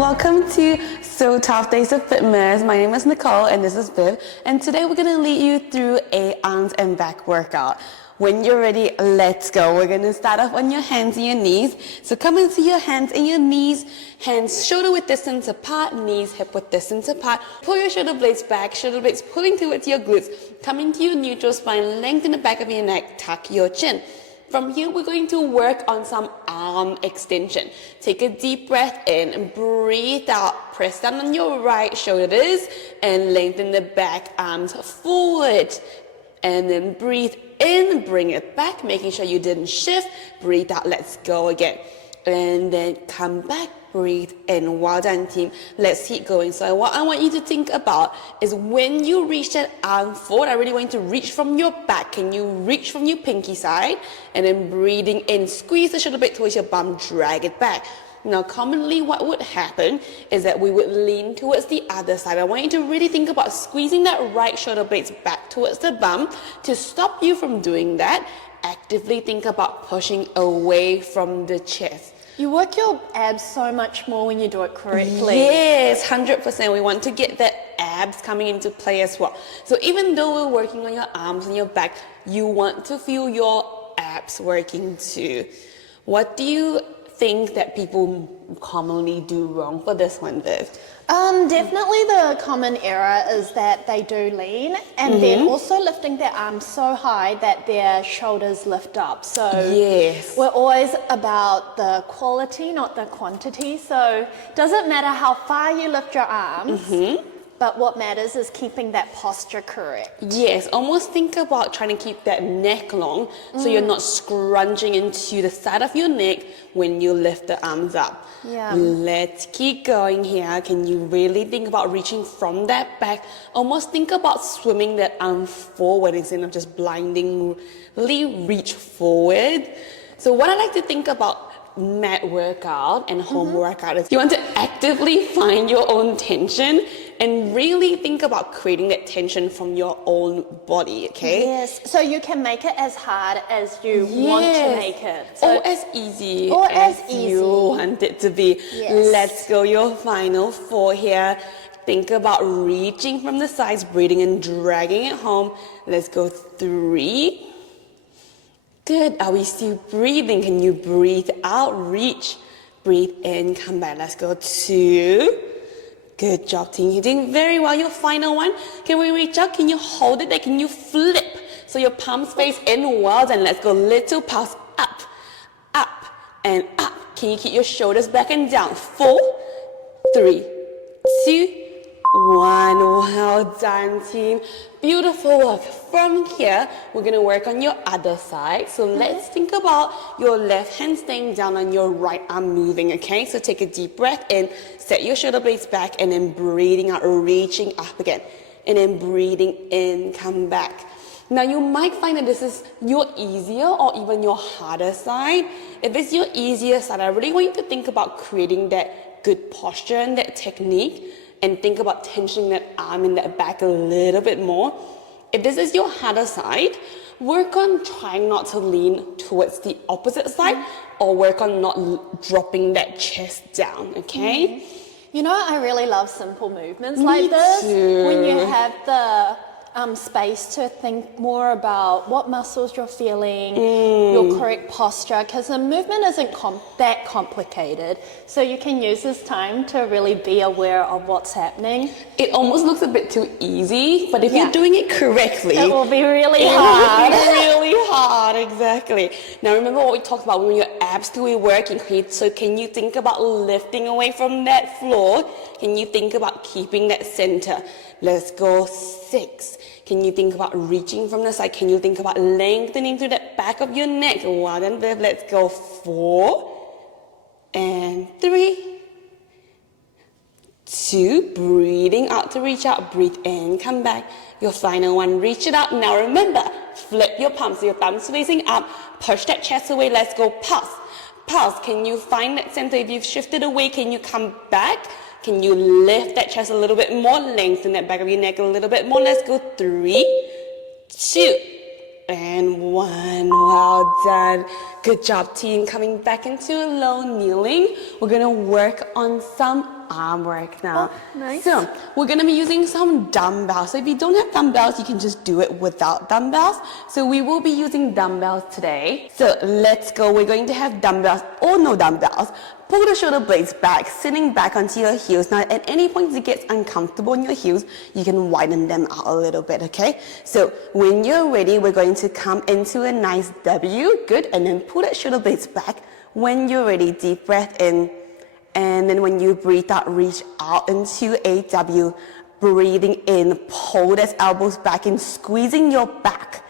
Welcome to So Tough Days of Fitmas. My name is Nicole and this is Viv. And today we're going to lead you through a arms and back workout. When you're ready, let's go. We're going to start off on your hands and your knees. So come into your hands and your knees. Hands shoulder width distance apart, knees hip width distance apart. Pull your shoulder blades back, shoulder blades pulling towards your glutes. Come into your neutral spine, lengthen the back of your neck, tuck your chin. From here, we're going to work on some arm extension. Take a deep breath in and breathe out. Press down on your right shoulders and lengthen the back arms forward. And then breathe in, bring it back, making sure you didn't shift. Breathe out, let's go again. And then come back, breathe in. Well done, team. Let's keep going. So what I want you to think about is when you reach that arm forward, I really want you to reach from your back. Can you reach from your pinky side? And then breathing in, squeeze the shoulder blade towards your bum, drag it back. Now, commonly what would happen is that we would lean towards the other side. I want you to really think about squeezing that right shoulder blades back towards the bum. To stop you from doing that, actively think about pushing away from the chest. You work your abs so much more when you do it correctly. Yes, 100%. We want to get that abs coming into play as well. So even though we're working on your arms and your back, you want to feel your abs working too. What do you think that people commonly do wrong for this one, Viv? Definitely the common error is that they do lean and then also lifting their arms so high that their shoulders lift up. So yes, we're always about the quality, not the quantity. So it doesn't matter how far you lift your arms, but what matters is keeping that posture correct. Yes, almost think about trying to keep that neck long so you're not scrunching into the side of your neck when you lift the arms up. Yeah. Let's keep going here. Can you really think about reaching from that back? Almost think about swimming that arm forward instead of just blindingly reach forward. So what I like to think about mat workout and home workout is you want to actively find your own tension and really think about creating that tension from your own body, okay? Yes, so you can make it as hard as you want to make it. So, or as easy easy. You want it to be. Yes. Let's go your final 4 here. Think about reaching from the sides, breathing and dragging it home. Let's go 3. Good. Are we still breathing? Can you breathe out? Reach. Breathe in. Come back. Let's go 2. Good job, team. You're doing very well. Your final one. Can we reach out? Can you hold it there? Can you flip? So your palms face in. Well done. Let's go little pulse up, up, and up. Can you keep your shoulders back and down? 4, 3, 2, 1. Well done, team. Beautiful work. From here, we're going to work on your other side. So let's think about your left hand staying down and your right arm moving, okay? So take a deep breath in, set your shoulder blades back, and then breathing out, reaching up again. And then breathing in, come back. Now, you might find that this is your easier or even your harder side. If it's your easier side, I really want you to think about creating that good posture and that technique, and think about tensioning that arm and that back a little bit more. If this is your harder side, work on trying not to lean towards the opposite side or work on not dropping that chest down, okay? You know, I really love simple movements Me like this. too. When you have the space to think more about what muscles you're feeling, your correct posture, because the movement isn't that complicated. So you can use this time to really be aware of what's happening. It almost looks a bit too easy, but if you're doing it correctly, it will be really hard. Really hard, exactly. Now remember what we talked about when your abs do working. So can you think about lifting away from that floor? Can you think about keeping that center? Let's go 6. Can you think about reaching from the side? Can you think about lengthening through the back of your neck? Well done, Viv. Let's go 4 and 3, 2. Breathing out to reach out. Breathe in, come back. Your final one, reach it out. Now remember, flip your palms. So your thumbs facing up. Push that chest away. Let's go pulse. Pulse. Can you find that center? If you've shifted away, can you come back? Can you lift that chest a little bit more? Lengthen that back of your neck a little bit more. Let's go 3, 2, and 1. Well done. Good job, team. Coming back into a low kneeling. We're going to work on some arm work now. Oh, nice. So we're gonna be using some dumbbells. So if you don't have dumbbells, you can just do it without dumbbells. So we will be using dumbbells today. So let's go. We're going to have dumbbells or no dumbbells. Pull the shoulder blades back, sitting back onto your heels. Now, at any point it gets uncomfortable in your heels, you can widen them out a little bit, okay? So when you're ready, we're going to come into a nice W. Good. And then pull that shoulder blades back. When you're ready, deep breath in. And then when you breathe out, reach out into a W. Breathing in, pull those elbows back and squeezing your back.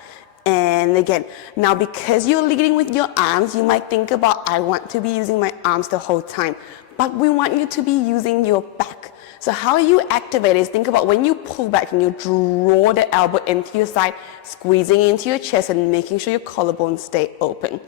And again, now because you're leading with your arms, you might think about, I want to be using my arms the whole time. But we want you to be using your back. So how you activate is think about when you pull back and you draw the elbow into your side, squeezing into your chest and making sure your collarbones stay open.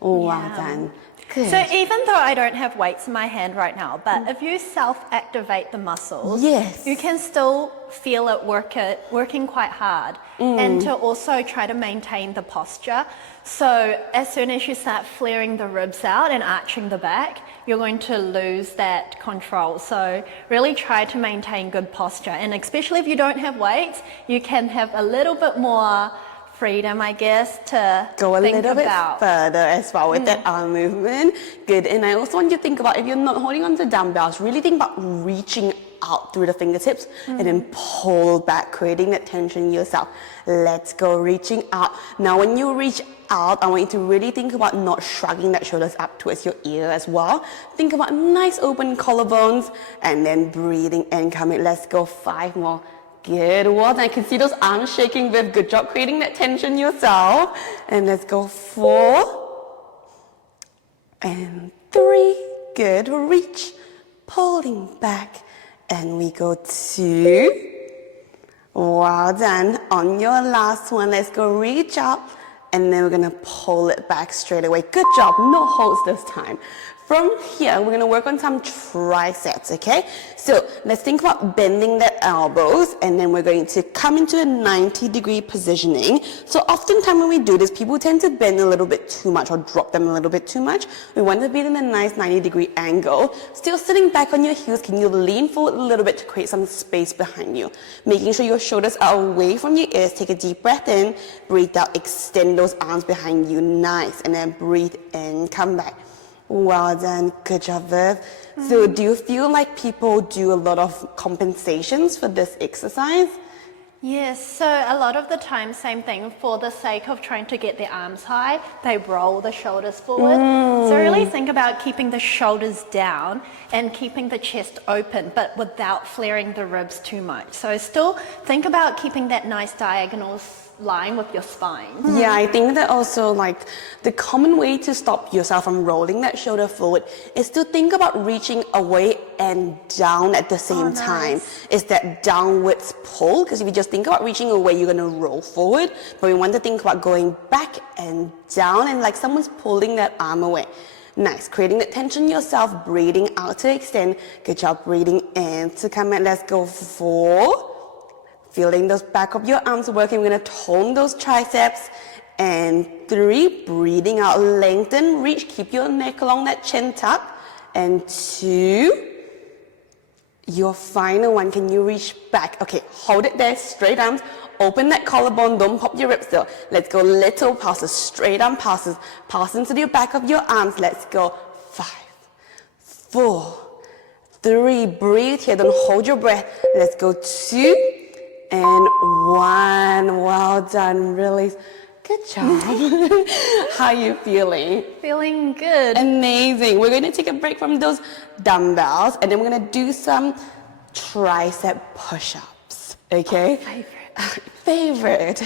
Well done. Good. So even though I don't have weights in my hand right now, but if you self-activate the muscles, yes, you can still feel it working quite hard, and to also try to maintain the posture. So as soon as you start flaring the ribs out and arching the back, you're going to lose that control. So really try to maintain good posture, and especially if you don't have weights, you can have a little bit more freedom, I guess, to go a think little about. bit further as well with that arm movement. Good. And I also want you to think about, if you're not holding on to dumbbells, really think about reaching out through the fingertips and then pull back, creating that tension yourself. Let's go, reaching out. Now when you reach out, I want you to really think about not shrugging that shoulders up towards your ear as well. Think about nice open collarbones and then breathing in, coming. Let's go, 5 more. Good, well done. I can see those arms shaking, Viv. Good job creating that tension yourself. And let's go 4 and 3. Good, reach, pulling back. And we go 2. Well done. On your last one, let's go reach up. And then we're gonna pull it back straight away. Good job, no holds this time. From here, we're gonna work on some triceps, okay? So let's think about bending the elbows, and then we're going to come into a 90-degree positioning. So oftentimes when we do this, people tend to bend a little bit too much or drop them a little bit too much. We want to be in a nice 90-degree angle. Still sitting back on your heels, can you lean forward a little bit to create some space behind you? Making sure your shoulders are away from your ears. Take a deep breath in, breathe out, extend those arms behind you, nice. And then breathe in, come back. Well done, good job, Viv. So do you feel like people do a lot of compensations for this exercise? Yes, so a lot of the time, same thing, for the sake of trying to get their arms high, they roll the shoulders forward. So really think about keeping the shoulders down and keeping the chest open, but without flaring the ribs too much. So still think about keeping that nice diagonal line with your spine. Yeah, I think that also, like, the common way to stop yourself from rolling that shoulder forward is to think about reaching away and down at the same time. It's that downwards pull, because if you just think about reaching away, you're going to roll forward. But we want to think about going back and down, and like someone's pulling that arm away. Nice, creating that tension yourself, breathing out to extend. Good job, breathing in to come in. Let's go 4. Feeling those back of your arms working. We're going to tone those triceps. And 3, breathing out, lengthen, reach, keep your neck along that chin tuck. And 2, your final one, can you reach back? Okay, hold it there, straight arms, open that collarbone, don't pop your ribs still. Let's go little passes, straight arm passes, pass into the back of your arms. Let's go 5, 4, 3, breathe here, don't hold your breath. Let's go 2, and 1. Well done, release. Good job. How are you feeling? Feeling good. Amazing. We're going to take a break from those dumbbells, and then we're going to do some tricep push-ups, okay? Favorite.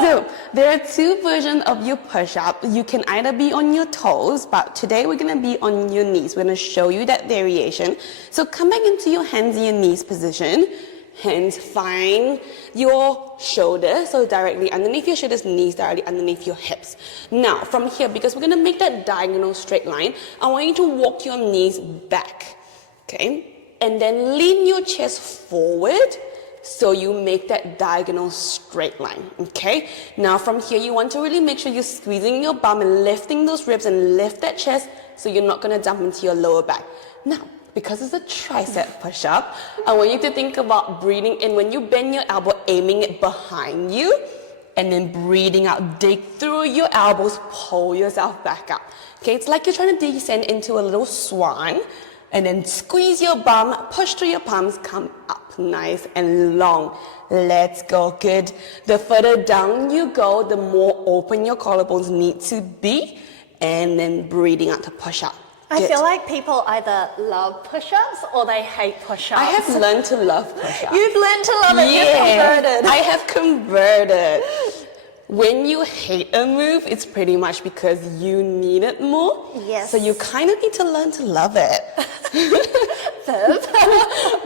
So there are 2 versions of your push-up. You can either be on your toes, but today we're going to be on your knees. We're going to show you that variation. So come back into your hands and your knees position. Hands find your shoulders, so directly underneath your shoulders, knees directly underneath your hips. Now, from here, because we're going to make that diagonal straight line, I want you to walk your knees back, okay? And then lean your chest forward so you make that diagonal straight line, okay? Now, from here, you want to really make sure you're squeezing your bum and lifting those ribs and lift that chest so you're not going to dump into your lower back. Now, because it's a tricep push-up, I want you to think about breathing in. When you bend your elbow, aiming it behind you, and then breathing out. Dig through your elbows, pull yourself back up. Okay, it's like you're trying to descend into a little swan, and then squeeze your bum, push through your palms, come up nice and long. Let's go. Good. The further down you go, the more open your collarbones need to be, and then breathing out to push up. I feel like people either love push-ups or they hate push-ups. I have learned to love push-ups. You've learned to love it. Yes, You've converted. I have converted. When you hate a move, it's pretty much because you need it more. Yes. So you kind of need to learn to love it.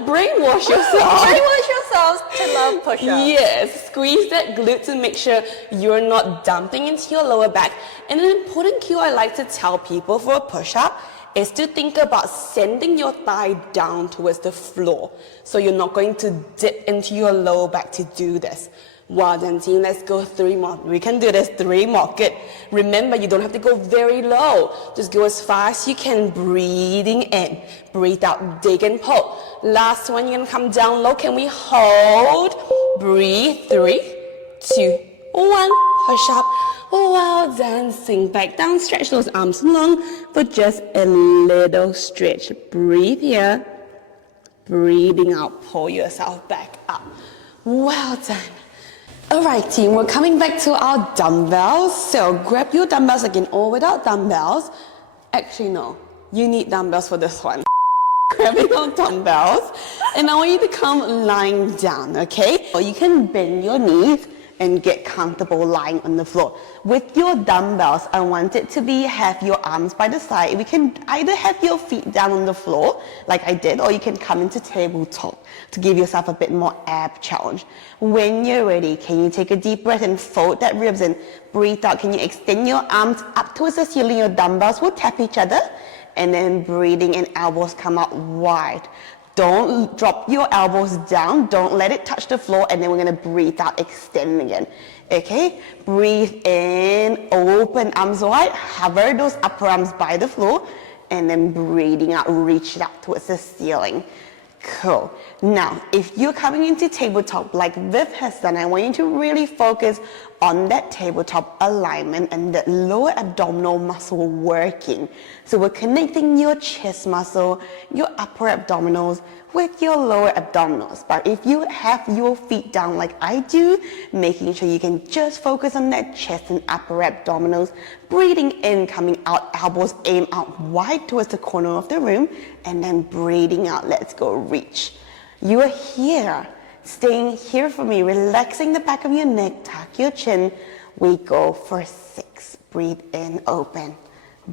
Brainwash yourself. Brainwash yourselves to love push-ups. Yes. Squeeze that glute to make sure you're not dumping into your lower back. And an important cue I like to tell people for a push-up is to think about sending your thigh down towards the floor. So you're not going to dip into your lower back to do this. Well done, team. Let's go 3 more. We can do this. 3 more. Good. Remember, you don't have to go very low. Just go as fast as you can. Breathing in. Breathe out. Dig and pull. Last one. You're going to come down low. Can we hold? Breathe. 3, 2, 1. Push up. Well done. Sink back down. Stretch those arms long for just a little stretch. Breathe here. Breathing out. Pull yourself back up. Well done. Alright team, we're coming back to our dumbbells. So grab your dumbbells again, or without dumbbells. Actually no, you need dumbbells for this one. Grab your dumbbells, and I want you to come lying down, okay? Or you can bend your knees and get comfortable lying on the floor. With your dumbbells, I want it to be have your arms by the side. We can either have your feet down on the floor, like I did, or you can come into tabletop to give yourself a bit more ab challenge. When you're ready, can you take a deep breath and fold that ribs in? Breathe out. Can you extend your arms up towards the ceiling? Your dumbbells will tap each other, and then breathing in, elbows come out wide. Don't drop your elbows down. Don't let it touch the floor. And then we're going to breathe out, extend again. Okay? Breathe in, open arms wide. Hover those upper arms by the floor. And then breathing out, reach it out towards the ceiling. Cool. Now, if you're coming into tabletop like Viv has done, I want you to really focus on that tabletop alignment and that lower abdominal muscle working. So we're connecting your chest muscle, your upper abdominals with your lower abdominals. But if you have your feet down like I do, making sure you can just focus on that chest and upper abdominals, breathing in, coming out, elbows aim out wide towards the corner of the room, and then breathing out. Let's go reach. You are here, staying here for me, relaxing the back of your neck, tuck your chin. We go for 6. Breathe in, open.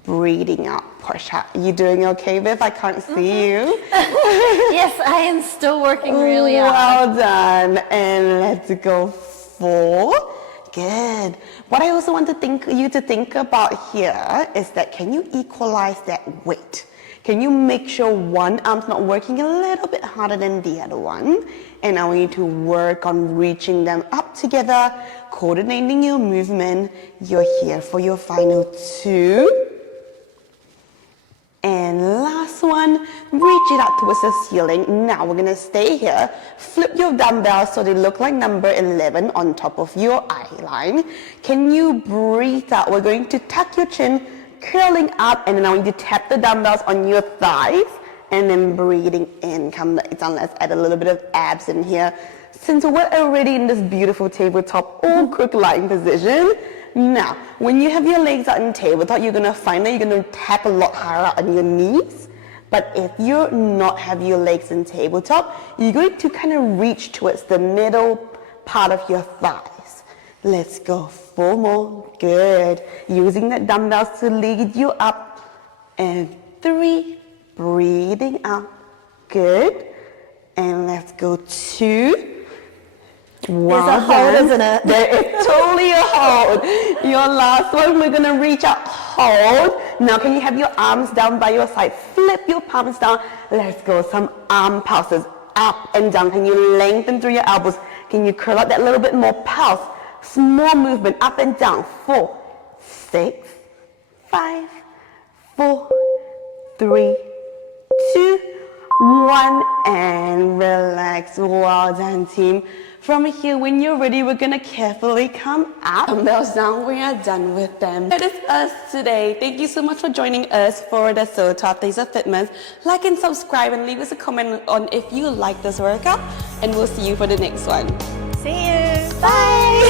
Breathing out, push out. You doing okay, Viv? I can't see you. Yes, I am still working really hard. Well done. And let's go 4. Good. What I also want you to think about here is that can you equalize that weight? Can you make sure one arm's not working a little bit harder than the other one? And I want you to work on reaching them up together, coordinating your movement. You're here for your final 2. And last one, reach it out towards the ceiling. Now we're gonna stay here. Flip your dumbbells so they look like number 11 on top of your eye line. Can you breathe out? We're going to tuck your chin, curling up, and then I want you to tap the dumbbells on your thighs, and then breathing in, come back down. Let's add a little bit of abs in here. Since we're already in this beautiful tabletop or crook lying position, now, when you have your legs out in tabletop, you're going to find that you're going to tap a lot harder on your knees. But if you not have your legs in tabletop, you're going to kind of reach towards the middle part of your thighs. Let's go 4 more. Good. Using the dumbbells to lead you up. And 3. Breathing out. Good. And let's go 2. Well There's a hold, isn't it? There is totally a hold. Your last one, we're going to reach out, hold. Now can you have your arms down by your side? Flip your palms down. Let's go. Some arm pulses up and down. Can you lengthen through your elbows? Can you curl out that little bit more pulse? Small movement up and down. 4, 6, 5, 4, 3, 2, 1 and relax. Well done, team. From here, when you're ready, we're gonna carefully come up. Dumbbells down, we are done with them. That is us today. Thank you so much for joining us for the So Top Days of Fitness. Like and subscribe and leave us a comment on if you like this workout, and we'll see you for the next one. See you. Bye!